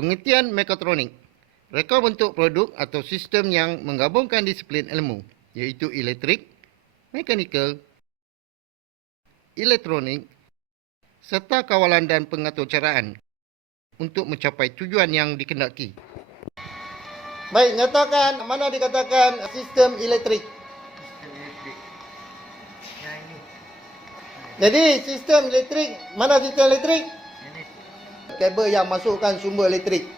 Pengertian mekatronik. Reka bentuk produk atau sistem yang menggabungkan disiplin ilmu, iaitu elektrik, mekanikal, elektronik, serta kawalan dan pengaturcaraan untuk mencapai tujuan yang dikehendaki. Baik, nyatakan mana dikatakan sistem elektrik. Sistem elektrik. Yang ini. Jadi sistem elektrik, mana sistem elektrik? Ini. Kabel yang masukkan sumber elektrik.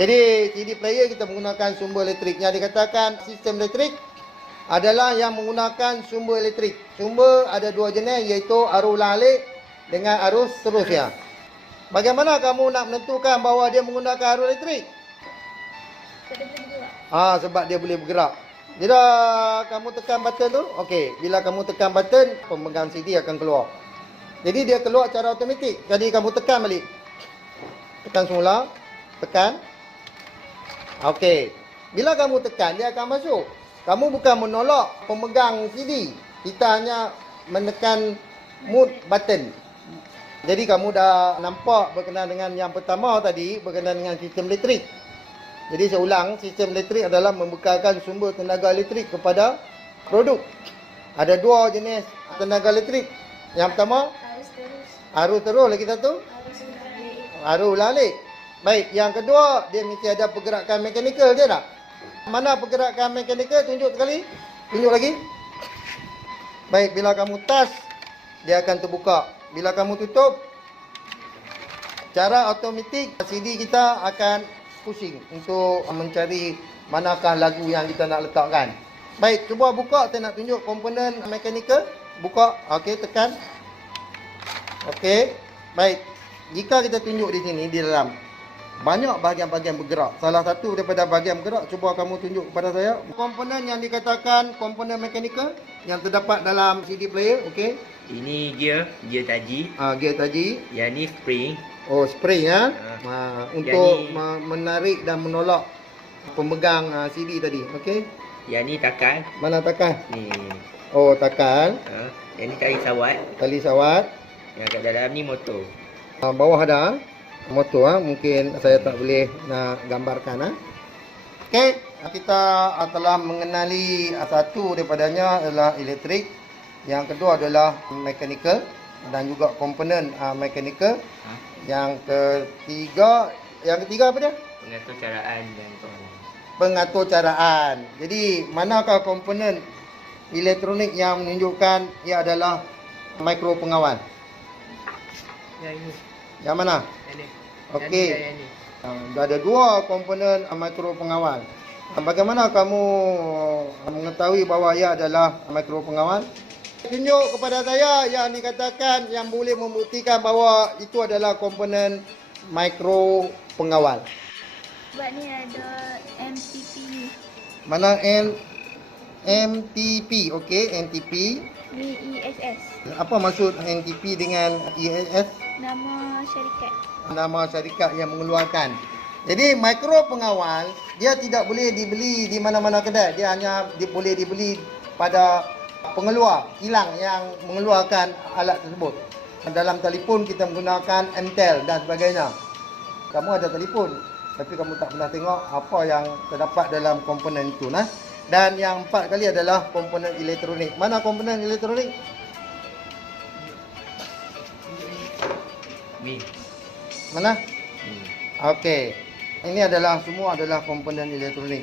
Jadi CD player kita menggunakan sumber elektrik. Yang dikatakan sistem elektrik adalah yang menggunakan sumber elektrik. Sumber ada dua jenis, iaitu arus lalik dengan arus seterusnya. Bagaimana kamu nak menentukan bahawa dia menggunakan arus elektrik? Sebab dia boleh bergerak. Bila kamu tekan button tu, okey, bila kamu tekan button, pemegang CD akan keluar. Jadi dia keluar secara automatik. Jadi kamu tekan balik. Tekan semula, tekan. Okey. Bila kamu tekan, dia akan masuk. Kamu bukan menolak pemegang CD. Kita hanya menekan mode button. Jadi kamu dah nampak berkenaan dengan yang pertama tadi, berkenaan dengan sistem elektrik. Jadi saya ulang, sistem elektrik adalah membekalkan sumber tenaga elektrik kepada produk. Ada dua jenis tenaga elektrik. Yang pertama, arus terus lagi satu, arus lalik. Baik, yang kedua, dia mesti ada pergerakan mekanikal, dia tak? Mana pergerakan mekanikal? Tunjuk sekali. Tunjuk lagi. Baik, bila kamu tas, dia akan terbuka. Bila kamu tutup, cara automatik CD kita akan pusing untuk mencari manakah lagu yang kita nak letakkan. Baik, cuba buka. Saya nak tunjuk komponen mekanikal. Buka. Okey, tekan. Okey. Baik. Jika kita tunjuk di sini, di dalam, banyak bahagian-bahagian bergerak. Salah satu daripada bahagian bergerak, cuba kamu tunjuk kepada saya. Komponen yang dikatakan komponen mekanikal yang terdapat dalam CD player. Okey. Ini gear taji. Gear taji. Yang ni spring. Oh, spring ya. Untuk ni, menarik dan menolak pemegang CD tadi. Okey. Yang ni takan. Mana takan? Ni. Oh, takan. Yang ni tali sawat. Tali sawat. Yang kat dalam ni motor. Bawah ada motor. Mungkin saya tak boleh nak gambarkan. Okey. Kita telah mengenali satu daripadanya adalah elektrik. Yang kedua adalah mekanikal dan juga komponen mekanikal. Yang ketiga apa dia? Pengaturcaraan dan pengaturcaraan. Jadi manakah komponen elektronik yang menunjukkan ia adalah mikro pengawal? Yang ini. Yang mana? Yang ni. Okey. Yang ni. Ada dua komponen mikro pengawal. Bagaimana kamu mengetahui bahawa ia adalah mikro pengawal? Tunjuk kepada saya yang dikatakan yang boleh membuktikan bahawa itu adalah komponen mikro pengawal. Sebab ni ada MTP. Mana MTP? Okey, MTP. Ni ESS. Apa maksud MTP dengan ESS? Nama syarikat. Nama syarikat yang mengeluarkan. Jadi mikro pengawal dia tidak boleh dibeli di mana-mana kedai. Dia hanya boleh dibeli pada pengeluar kilang yang mengeluarkan alat tersebut. Dalam telefon kita menggunakan MTEL dan sebagainya. Kamu ada telefon, tapi kamu tak pernah tengok apa yang terdapat dalam komponen itu. Dan yang empat kali adalah komponen elektronik. Mana komponen elektronik? Ni. Mana? Ni. Okey. Ini adalah semua adalah komponen elektronik.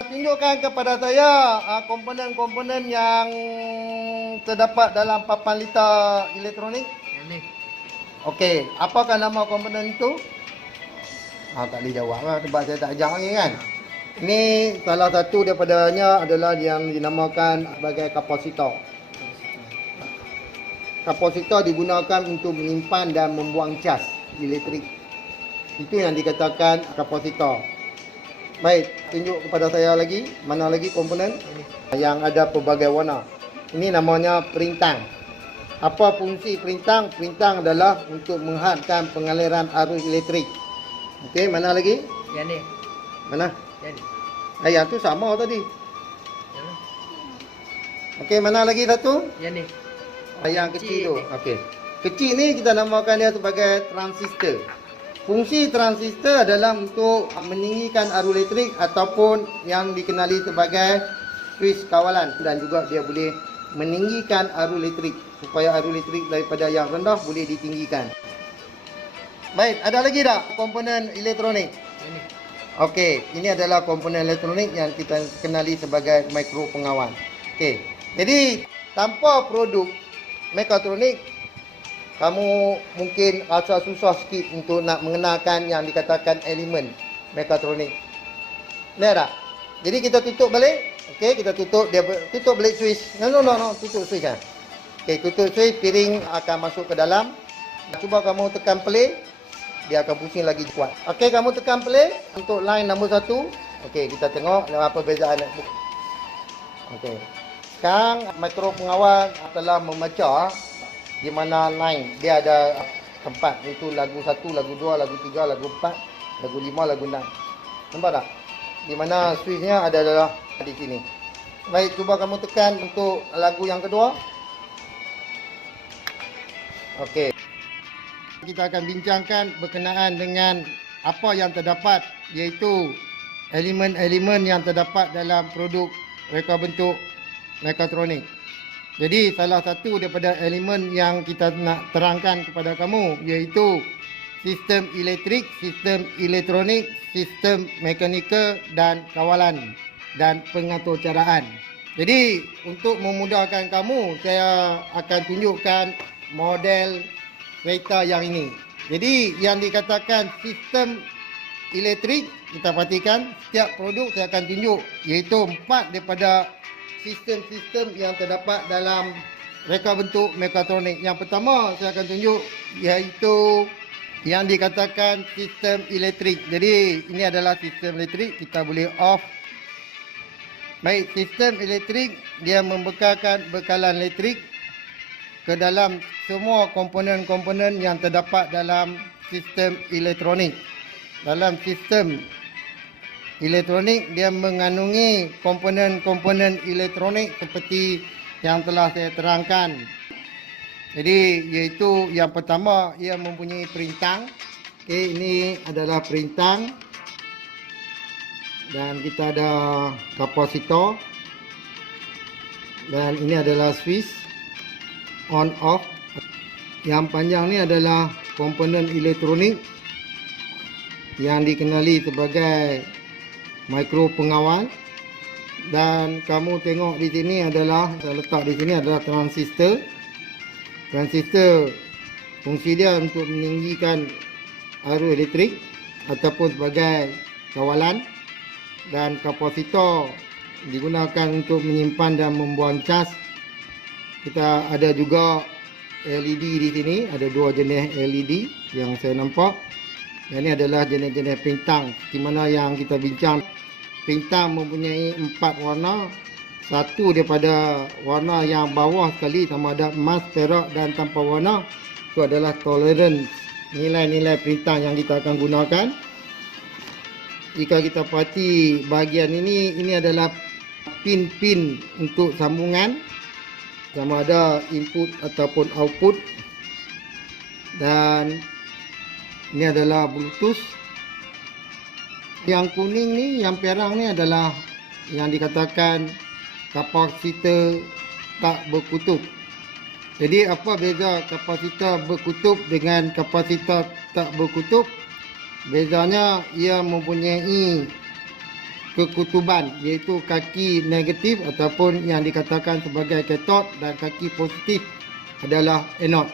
Tunjukkan kepada saya komponen-komponen yang terdapat dalam papan litar elektronik. Yang ni. Okey, apakah nama komponen itu? Tak boleh jawab lah sebab saya tak ajar lagi kan. Ini salah satu daripadanya adalah yang dinamakan sebagai kapasitor. Kapasitor digunakan untuk menyimpan dan membuang cas elektrik. Itu yang dikatakan kapasitor. Baik, tunjuk kepada saya lagi. Mana lagi komponen? Yang ada pelbagai warna. Ini namanya perintang. Apa fungsi perintang? Perintang adalah untuk menghadkan pengaliran arus elektrik. Okey, mana lagi? Yang ni. Mana? Yang ni. Yang tu sama tadi. Yang ni. Okey, mana lagi satu? Yang ni. Yang kecil tu. Okey. Kecil ni kita namakan dia sebagai transistor. Fungsi transistor adalah untuk meninggikan arus elektrik ataupun yang dikenali sebagai switch kawalan, dan juga dia boleh meninggikan arus elektrik supaya arus elektrik daripada yang rendah boleh ditinggikan. Baik, ada lagi tak komponen elektronik? Ini. Okey, ini adalah komponen elektronik yang kita kenali sebagai mikro pengawal. Okey. Jadi tanpa produk mekatronik, kamu mungkin rasa susah sikit untuk nak mengenalkan yang dikatakan elemen mekatronik. Lihat tak? Jadi kita tutup balik. Okey, kita tutup, dia tutup balik switch. No, tutup switch kan. Okey, tutup switch, piring akan masuk ke dalam. Cuba kamu tekan play, dia akan pusing lagi kuat. Okey, kamu tekan play untuk line nombor 1. Okey, kita tengok apa perbezaan. Okey. Sekarang mikro pengawal telah memecah di mana line dia ada tempat, itu lagu 1, lagu 2, lagu 3, lagu 4, lagu 5, lagu 6. Nampak tak? Di mana switchnya adalah di sini. Baik, cuba kamu tekan untuk lagu yang kedua. Okey. Kita akan bincangkan berkenaan dengan apa yang terdapat, iaitu elemen-elemen yang terdapat dalam produk reka bentuk mekatronik. Jadi salah satu daripada elemen yang kita nak terangkan kepada kamu iaitu sistem elektrik, sistem elektronik, sistem mekanikal dan kawalan dan pengaturcaraan. Jadi untuk memudahkan kamu, saya akan tunjukkan model kereta yang ini. Jadi yang dikatakan sistem elektrik, kita perhatikan setiap produk saya akan tunjuk iaitu 4 daripada sistem-sistem yang terdapat dalam reka bentuk mekatronik. Yang pertama saya akan tunjuk iaitu yang dikatakan sistem elektrik. Jadi ini adalah sistem elektrik, kita boleh off. Baik, sistem elektrik dia membekalkan bekalan elektrik ke dalam semua komponen-komponen yang terdapat dalam sistem elektronik. Dalam sistem elektronik dia mengandungi komponen-komponen elektronik seperti yang telah saya terangkan. Jadi iaitu yang pertama ia mempunyai perintang. Okey, ini adalah perintang. Dan kita ada kapasitor. Dan ini adalah switch on off. Yang panjang ni adalah komponen elektronik yang dikenali sebagai mikro pengawal. Dan kamu tengok di sini adalah, saya letak di sini adalah transistor. Transistor fungsi dia untuk meninggikan arus elektrik ataupun sebagai kawalan. Dan kapasitor digunakan untuk menyimpan dan membuang cas. Kita ada juga LED di sini, ada 2 jenis LED yang saya nampak. Yang ini adalah jenis-jenis pintang, di mana yang kita bincang. Pintang mempunyai 4 warna. Satu daripada warna yang bawah sekali sama ada emas, perak dan tanpa warna, itu adalah tolerance, nilai-nilai pintang yang kita akan gunakan. Jika kita perhati bahagian ini adalah pin-pin untuk sambungan, sama ada input ataupun output. Dan ini adalah Bluetooth. Yang kuning ni, yang perang ni adalah yang dikatakan kapasitor tak berkutub. Jadi apa beza kapasitor berkutub dengan kapasitor tak berkutub? Bezanya ia mempunyai kekutuban, iaitu kaki negatif ataupun yang dikatakan sebagai kathod, dan kaki positif adalah anode.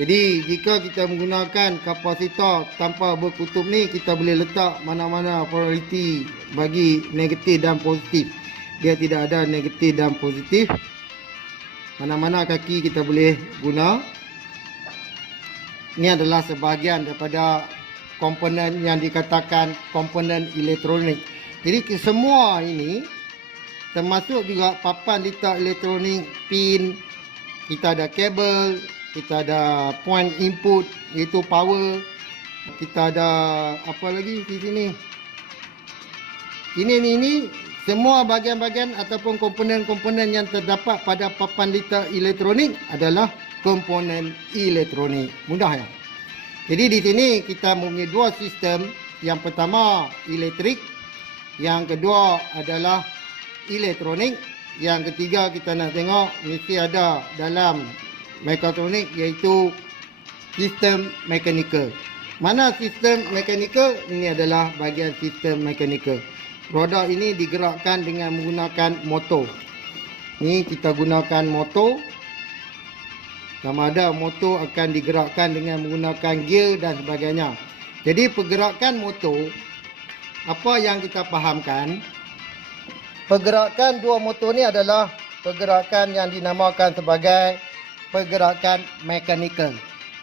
Jadi jika kita menggunakan kapasitor tanpa berkutub ni, kita boleh letak mana-mana polariti bagi negatif dan positif. Dia tidak ada negatif dan positif. Mana-mana kaki kita boleh guna. Ini adalah sebahagian daripada komponen yang dikatakan komponen elektronik. Jadi semua ini termasuk juga papan letak elektronik, pin, kita ada kabel, kita ada point input iaitu power, kita ada apa lagi di sini. Ini semua bahagian-bahagian ataupun komponen-komponen yang terdapat pada papan letak elektronik adalah komponen elektronik. Mudah ya. Jadi di sini kita mempunyai dua sistem. Yang pertama elektrik, yang kedua adalah elektronik, yang ketiga kita nak tengok mesti ada dalam mekatronik iaitu sistem mekanikal. Mana sistem mekanikal? Ini adalah bahagian sistem mekanikal. Roda ini digerakkan dengan menggunakan motor. Ni kita gunakan motor. Sama ada motor akan digerakkan dengan menggunakan gear dan sebagainya. Jadi pergerakan motor, apa yang kita fahamkan, pergerakan dua motor ni adalah pergerakan yang dinamakan sebagai pergerakan mekanikal.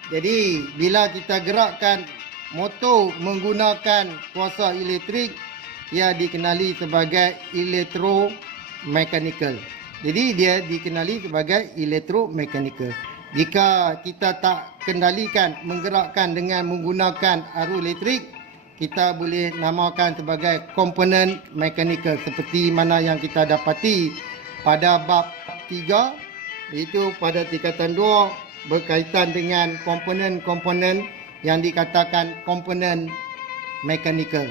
Jadi bila kita gerakkan motor menggunakan kuasa elektrik, ia dikenali sebagai elektromekanikal. Jadi dia dikenali sebagai elektromekanikal. Jika kita tak kendalikan menggerakkan dengan menggunakan arus elektrik, kita boleh namakan sebagai komponen mekanikal seperti mana yang kita dapati pada bab 3, iaitu pada tingkatan 2 berkaitan dengan komponen-komponen yang dikatakan komponen mekanikal.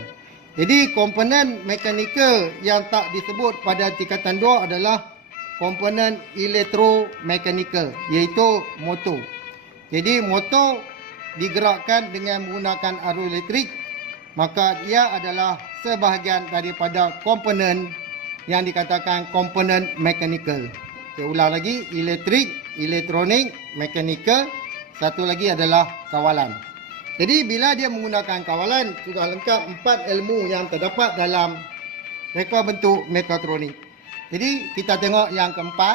Jadi komponen mekanikal yang tak disebut pada tingkatan 2 adalah komponen elektromekanikal, iaitu motor. Jadi motor digerakkan dengan menggunakan arus elektrik, maka ia adalah sebahagian daripada komponen yang dikatakan komponen mekanikal. Saya ulang lagi, elektrik, elektronik, mekanikal, satu lagi adalah kawalan. Jadi bila dia menggunakan kawalan, sudah lengkap 4 ilmu yang terdapat dalam reka bentuk mekatronik. Jadi kita tengok yang keempat.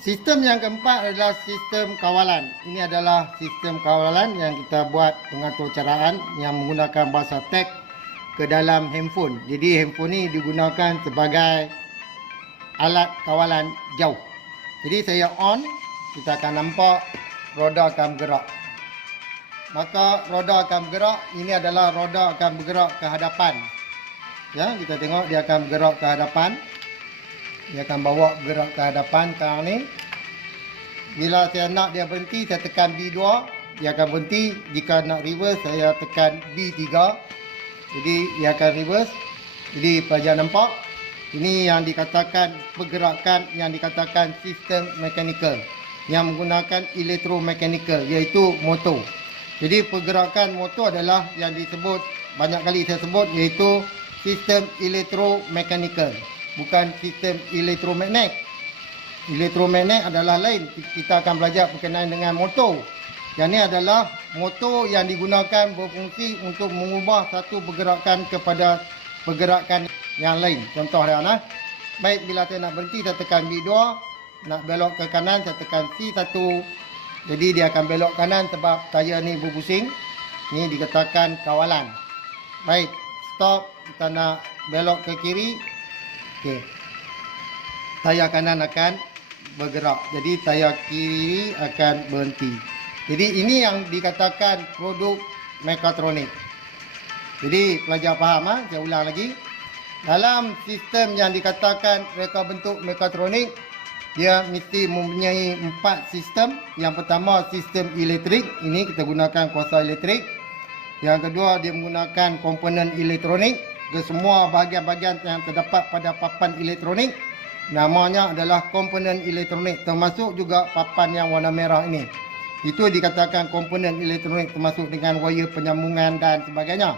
Sistem yang keempat adalah sistem kawalan. Ini adalah sistem kawalan yang kita buat pengatur caraan yang menggunakan bahasa teks ke dalam handphone. Jadi handphone ni digunakan sebagai alat kawalan jauh. Jadi saya on, kita akan nampak roda akan bergerak. Maka roda akan bergerak, ini adalah roda akan bergerak ke hadapan. Ya, kita tengok dia akan bergerak ke hadapan. Dia akan bawa bergerak ke hadapan sekarang ni. Bila saya nak dia berhenti, saya tekan B2, dia akan berhenti. Jika nak reverse, saya tekan B3. Jadi dia akan reverse. Jadi pelajar nampak, ini yang dikatakan pergerakan yang dikatakan sistem mekanikal yang menggunakan elektromekanikal, iaitu motor. Jadi pergerakan motor adalah yang disebut, banyak kali saya sebut, iaitu sistem elektromekanikal, bukan sistem elektromagnet. Elektromagnet adalah lain. Kita akan belajar berkenaan dengan motor. Yang ini adalah motor yang digunakan berfungsi untuk mengubah satu pergerakan kepada pergerakan yang lain. Contoh dia, baik bila saya nak berhenti, saya tekan B2. Nak belok ke kanan, saya tekan C1. Jadi dia akan belok kanan sebab tayar ni berpusing. Ini dikatakan kawalan. Baik, stop. Kita nak belok ke kiri. Okey. Tayar kanan akan bergerak. Jadi tayar kiri akan berhenti. Jadi ini yang dikatakan produk mekatronik. Jadi pelajar faham, saya ulang lagi. Dalam sistem yang dikatakan reka bentuk mekatronik, dia mesti mempunyai 4 sistem. Yang pertama sistem elektrik, ini kita gunakan kuasa elektrik. Yang kedua dia menggunakan komponen elektronik. Semua bahagian-bahagian yang terdapat pada papan elektronik namanya adalah komponen elektronik, termasuk juga papan yang warna merah ini. Itu dikatakan komponen elektronik, termasuk dengan wire penyambungan dan sebagainya.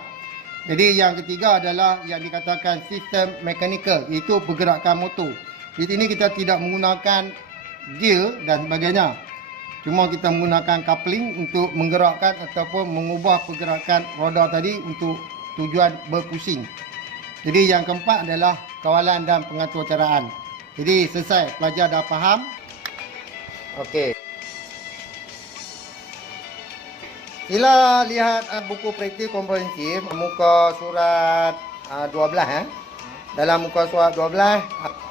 Jadi yang ketiga adalah yang dikatakan sistem mekanikal, iaitu pergerakan motor. Di sini kita tidak menggunakan gear dan sebagainya. Cuma kita menggunakan coupling untuk menggerakkan ataupun mengubah pergerakan roda tadi untuk tujuan berpusing. Jadi yang keempat adalah kawalan dan pengatur caraan. Jadi selesai, pelajar dah faham. Okey. Sila lihat buku praktik komprehensif muka surat 12. Dalam muka surat 12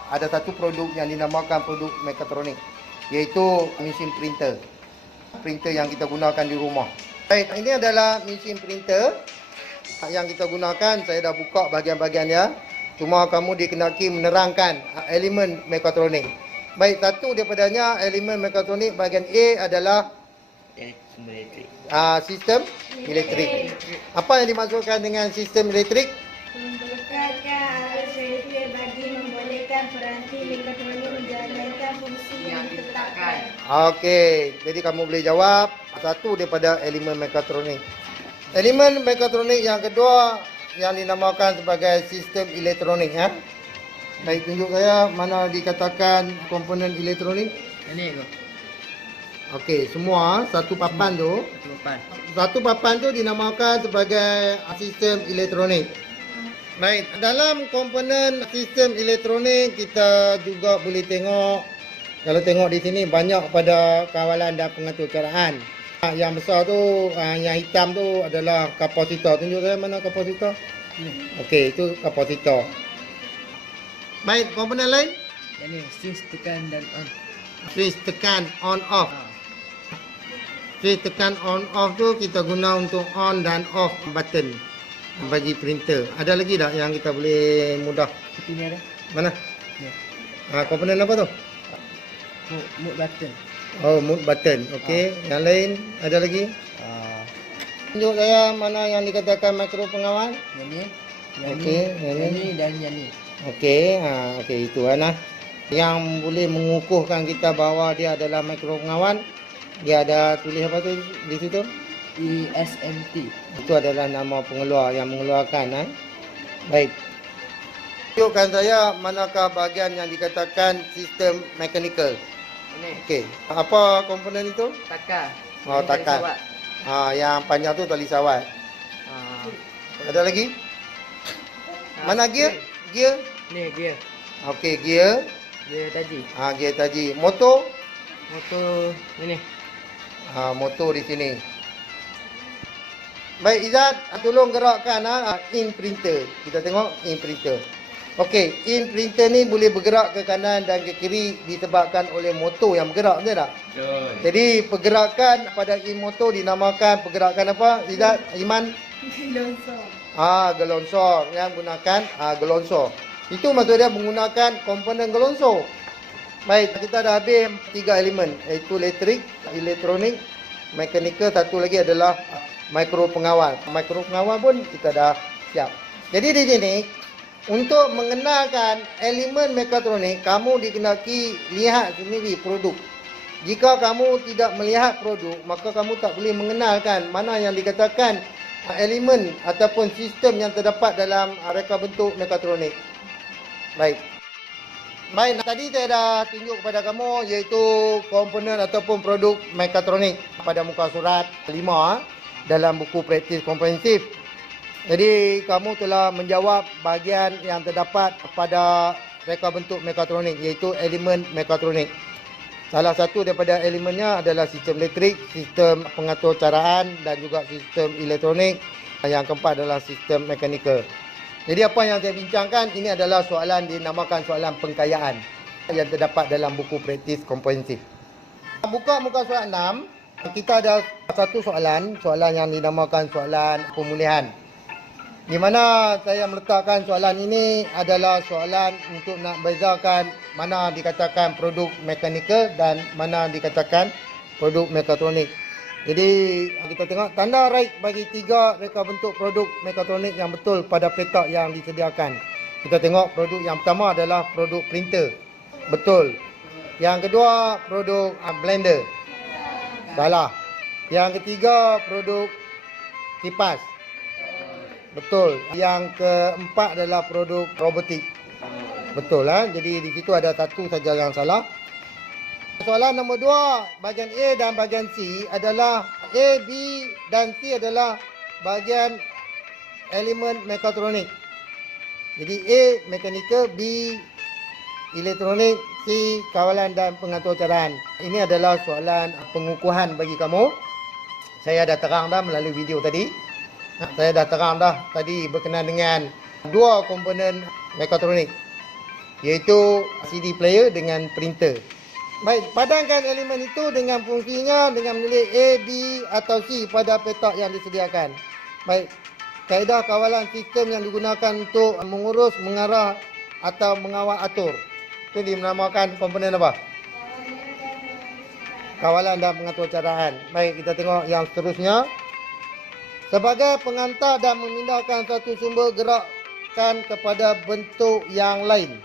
ada satu produk yang dinamakan produk mekatronik, iaitu mesin printer. Printer yang kita gunakan di rumah. Baik, ini adalah mesin printer yang kita gunakan. Saya dah buka bahagian-bahagiannya. Cuma kamu dikenaki menerangkan elemen mekatronik. Baik, satu daripadanya elemen mekatronik bahagian A adalah Sumber elektrik. Sistem elektrik. Apa yang dimaksudkan dengan sistem elektrik? Membekalkan arus elektrik bagi membolehkan peranti elektronik menjalankan fungsi yang ditetapkan. Okey, jadi kamu boleh jawab satu daripada elemen mekatronik. Elemen mekatronik yang kedua yang dinamakan sebagai sistem elektronik, ya. Baik, tunjuk saya mana dikatakan komponen elektronik. Ini tu. Okey, semua satu papan tu. Depan. Satu papan tu dinamakan sebagai sistem elektronik. Baik, dalam komponen sistem elektronik kita juga boleh tengok, kalau tengok di sini banyak pada kawalan dan pengatur caraan. Yang besar tu, yang hitam tu adalah kapasitor. Tunjuk saya mana kapasitor. Okey, itu kapasitor. Baik, komponen lain. Ini switch tekan dan on. Switch tekan on off. Switch tekan on off tu kita guna untuk on dan off button bagi printer. Ada lagi tak yang kita boleh mudah? Ini ada. Mana? Ya. Komponen apa tu? Mode button. Oh, mode button. Okey, yang lain ada lagi? Tunjuk saya mana yang dikatakan makro pengawal. Yang ni. Okey, yang Yang ni. ni dan yang ni. Okey, okey itu lah. Yang boleh mengukuhkan kita bahawa dia adalah makro pengawal. Dia ada tulis apa tu di situ? ESMT. Itu adalah nama pengeluar yang mengeluarkan. Baik. Tunjukkan saya manakah bahagian yang dikatakan sistem mechanical. Ini. Okey. Apa komponen itu? Takar. Oh, Ini takar. tali sawat. Yang panjang tu tali sawat. Ada lagi? Mana gear? Gear? Ni dia. Okey, gear. Dia taji. Gear taji. Motor? Motor ini. Motor di sini. Baik, Izzat, tolong gerakkan ink printer. Kita tengok ink printer. Okey, ink printer ni boleh bergerak ke kanan dan ke kiri disebabkan oleh motor yang bergerak, betul tak? Betul. Jadi pergerakan pada ink motor dinamakan pergerakan apa? Izzat, Iman? Gelongsor. Gelongsor. Yang gunakan gelongsor. Itu maksud dia menggunakan komponen gelongsor. Baik, kita dah habis 3 elemen, iaitu elektrik, elektronik, mekanikal, satu lagi adalah mikro pengawal. Mikro pengawal pun kita dah siap. Jadi di sini untuk mengenalkan elemen mekatronik, kamu dikenaki lihat sendiri produk. Jika kamu tidak melihat produk, maka kamu tak boleh mengenalkan mana yang dikatakan elemen ataupun sistem yang terdapat dalam reka bentuk mekatronik. Baik. Baik, tadi saya dah tunjuk kepada kamu iaitu komponen ataupun produk mekatronik pada muka surat 5 dalam buku praktis komprehensif. Jadi kamu telah menjawab bahagian yang terdapat pada reka bentuk mekatronik iaitu elemen mekatronik. Salah satu daripada elemennya adalah sistem elektrik, sistem pengatur caraan dan juga sistem elektronik. Yang keempat adalah sistem mekanikal. Jadi apa yang saya bincangkan ini adalah soalan dinamakan soalan pengkayaan yang terdapat dalam buku praktis komprehensif. Buka muka surat 6, kita ada satu soalan yang dinamakan soalan pemulihan. Di mana saya meletakkan soalan ini adalah soalan untuk nak bezakan mana dikatakan produk mekanikal dan mana dikatakan produk mekatronik. Jadi kita tengok tanda right bagi 3 reka bentuk produk mekatronik yang betul pada petak yang disediakan. Kita tengok produk yang pertama adalah produk printer. Betul. Yang kedua produk blender. Salah. Yang ketiga produk kipas. Betul. Yang keempat adalah produk robotik. Betul lah. Jadi di situ ada satu saja yang salah. Soalan nombor 2, bahagian A dan bahagian C adalah A, B dan C adalah bahagian elemen mekatronik. Jadi A mekanikal, B elektronik, C kawalan dan pengatur caraan. Ini adalah soalan pengukuhan bagi kamu. Saya dah terang dah melalui video tadi. Saya dah terang dah tadi berkenaan dengan 2 komponen mekatronik, iaitu CD player dengan printer. Baik, padankan elemen itu dengan fungsinya dengan menulis A, B atau C pada petak yang disediakan. Baik, kaedah kawalan sistem yang digunakan untuk mengurus, mengarah atau mengawal atur. Itu dinamakan komponen apa? kawalan dan pengaturcaraan. Baik, kita tengok yang seterusnya. Sebagai pengantar dan memindahkan satu sumber gerakan kepada bentuk yang lain.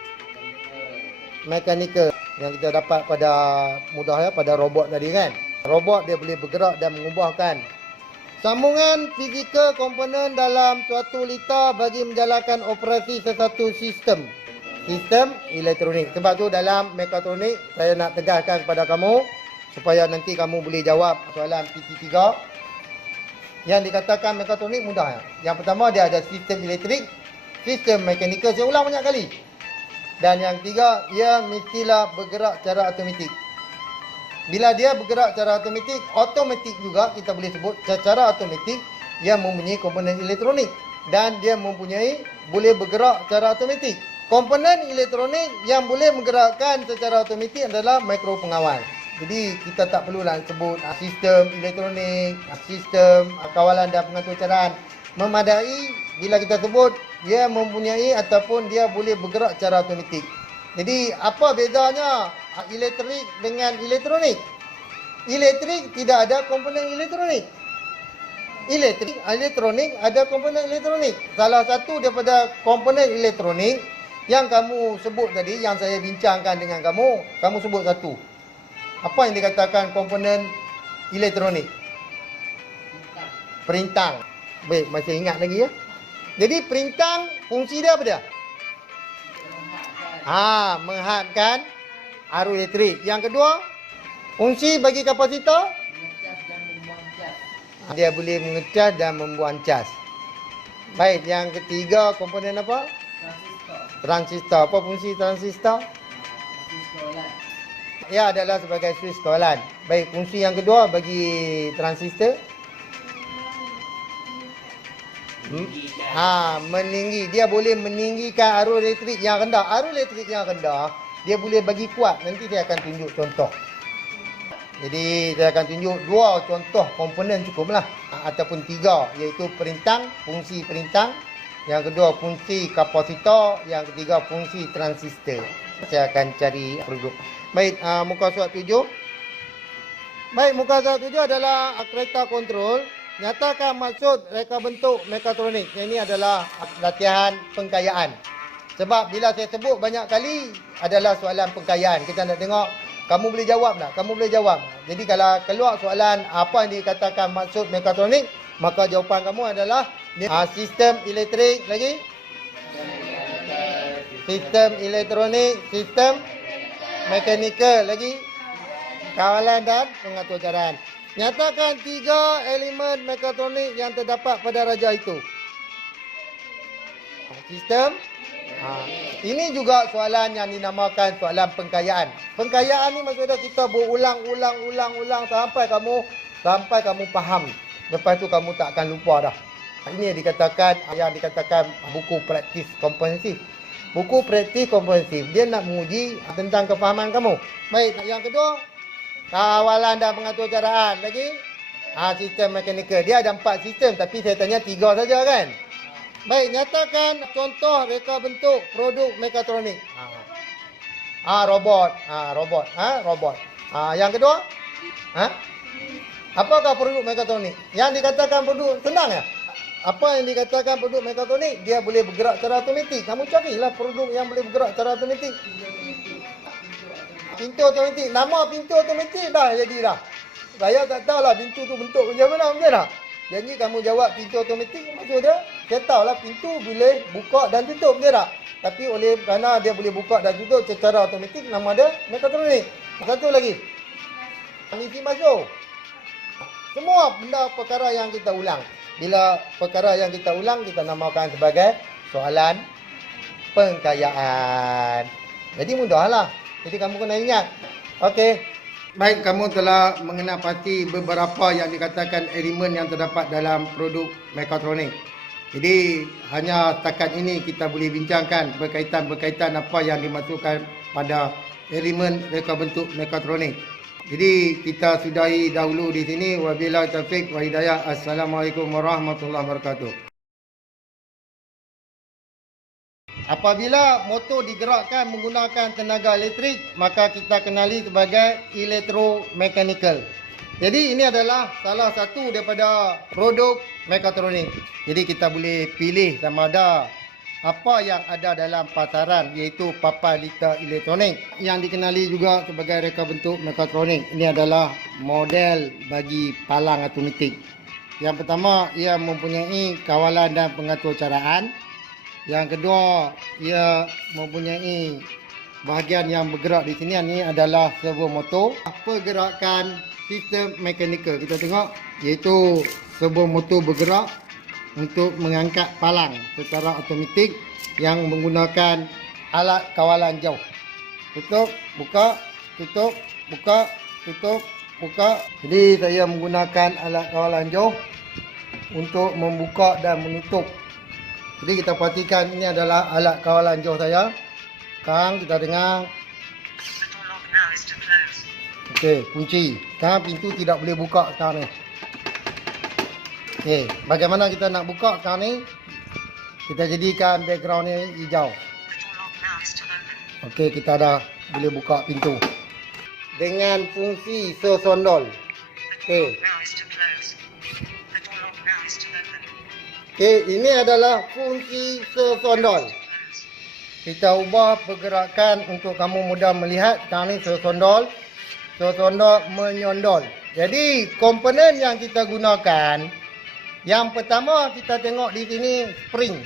Mekanikal yang kita dapat pada mudah ya, pada robot tadi kan. Robot dia boleh bergerak dan mengubahkan. Sambungan fizikal komponen dalam suatu liter bagi menjalankan operasi sesuatu sistem. Sistem elektronik. Sebab tu dalam mekatronik saya nak tegaskan kepada kamu supaya nanti kamu boleh jawab soalan PT3. Yang dikatakan mekatronik mudah. Yang pertama dia ada sistem elektrik, sistem mekanikal, saya ulang banyak kali. Dan yang ketiga, ia mestilah bergerak secara automatik. Bila dia bergerak secara automatik juga kita boleh sebut secara automatik ia mempunyai komponen elektronik dan dia mempunyai boleh bergerak secara automatik. Komponen elektronik yang boleh menggerakkan secara automatik adalah mikropengawal. Jadi kita tak perlu nak sebut sistem elektronik, sistem kawalan dan pengaturcaraan. Memadai bila kita sebut dia mempunyai ataupun dia boleh bergerak secara automatik. Jadi apa bezanya elektrik dengan elektronik? Elektrik tidak ada komponen elektronik. Elektronik ada komponen elektronik. Salah satu daripada komponen elektronik yang kamu sebut tadi, yang saya bincangkan dengan kamu sebut satu. Apa yang dikatakan komponen elektronik? Perintang. Baik, masih ingat lagi ya. Jadi perintang fungsi dia apa dia? Menghadkan arus elektrik. Yang kedua, fungsi bagi kapasitor? Dia boleh mengecas dan membuang cas. Baik, yang ketiga komponen apa? Transistor. Apa fungsi transistor? Ia adalah sebagai switch kawalan. Baik, fungsi yang kedua bagi transistor? Meninggi. Dia boleh meninggikan arus elektrik yang rendah. Arus elektrik yang rendah, dia boleh bagi kuat. Nanti saya akan tunjuk contoh. Jadi saya akan tunjuk dua contoh komponen cukuplah. Ataupun tiga, iaitu perintang, fungsi perintang. Yang kedua fungsi kapasitor. Yang ketiga fungsi transistor. Saya akan cari produk. Baik, muka surat 7. Baik, muka surat 7 adalah kereta kontrol. Nyatakan maksud reka bentuk mekatronik. Ini adalah latihan pengkayaan. Sebab bila saya sebut banyak kali adalah soalan pengkayaan. Kita nak tengok kamu boleh jawab tak? Kamu boleh jawab. Jadi kalau keluar soalan apa yang dikatakan maksud mekatronik, maka jawapan kamu adalah sistem elektrik lagi. Sistem elektronik, sistem mekanikal lagi. Kawalan dan pengaturcaraan. Nyatakan 3 elemen mekatronik yang terdapat pada raja itu. Sistem. Ini juga soalan yang dinamakan soalan pengkayaan. Pengkayaan ni maksudnya kita berulang-ulang sampai kamu faham. Lepas tu kamu tak akan lupa dah. Ini yang dikatakan buku praktis komprehensif. Buku praktis komprehensif dia nak menguji tentang kefahaman kamu. Baik, yang kedua kawalan dan pengaturcaraan lagi. Sistem mekanikal. Dia ada 4 sistem tapi saya tanya 3 saja kan. Baik, nyatakan contoh reka bentuk produk mekatronik. Robot. Robot. Yang kedua? Apakah produk mekatronik? Yang dikatakan produk senang ya? Apa yang dikatakan produk mekatronik? Dia boleh bergerak secara automatik. Kamu carilah produk yang boleh bergerak secara automatik. Pintu automatik. Nama pintu automatik dah jadi dah. Saya tak tahulah pintu tu bentuk macam mana, betul tak? Jadi kamu jawab pintu automatik, maksud dia, saya tahulah pintu boleh buka dan tutup, betul tak? Tapi kerana dia boleh buka dan tutup secara automatik, nama dia mekatronik. Satu lagi. Isi masuk. Semua benda perkara yang kita ulang. Bila perkara yang kita ulang, kita namakan sebagai soalan pengkayaan. Jadi mudahlah. Jadi kamu kena ingat. Okey. Baik, kamu telah mengenal pasti beberapa yang dikatakan elemen yang terdapat dalam produk mekatronik. Jadi hanya setakat ini kita boleh bincangkan berkaitan apa yang dimaksudkan pada elemen reka bentuk mekatronik. Jadi kita sudahi dahulu di sini. Wabillahi taufiq wa hidayah. Assalamualaikum warahmatullahi wabarakatuh. Apabila motor digerakkan menggunakan tenaga elektrik, maka kita kenali sebagai elektromekanikal. Jadi ini adalah salah satu daripada produk mekatronik. Jadi kita boleh pilih sama ada apa yang ada dalam pasaran, iaitu papan liter elektronik yang dikenali juga sebagai reka bentuk mekatronik. Ini adalah model bagi palang automatik. Yang pertama, ia mempunyai kawalan dan pengatur caraan. Yang kedua, ia mempunyai bahagian yang bergerak di sini. Ini adalah servo motor. Pergerakan sistem mekanikal kita tengok, iaitu servo motor bergerak untuk mengangkat palang secara automatik yang menggunakan alat kawalan jauh. Tutup, buka, tutup, buka, tutup, buka. Jadi saya menggunakan alat kawalan jauh untuk membuka dan menutup. Jadi kita perhatikan, ini adalah alat kawalan jauh saya. Sekarang kita dengar. Okey, kunci. Sekarang pintu tidak boleh buka sekarang ni. Okey, bagaimana kita nak buka sekarang ni? Kita jadikan background ni hijau. Okey, kita dah boleh buka pintu. Dengan fungsi sesondol. Okey. Okey, ini adalah fungsi sesondol. Kita ubah pergerakan untuk kamu mudah melihat. Sekarang ni sesondol. Sesondol menyondol. Jadi komponen yang kita gunakan, yang pertama kita tengok di sini spring.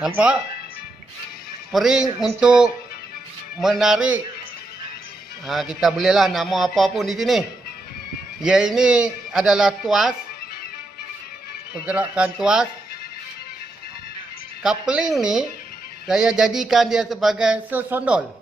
Nampak? Spring untuk menarik. Kita bolehlah nama apa pun di sini. Ya, ini adalah tuas. Pergerakan tuas. Coupling ni saya jadikan dia sebagai sesondol.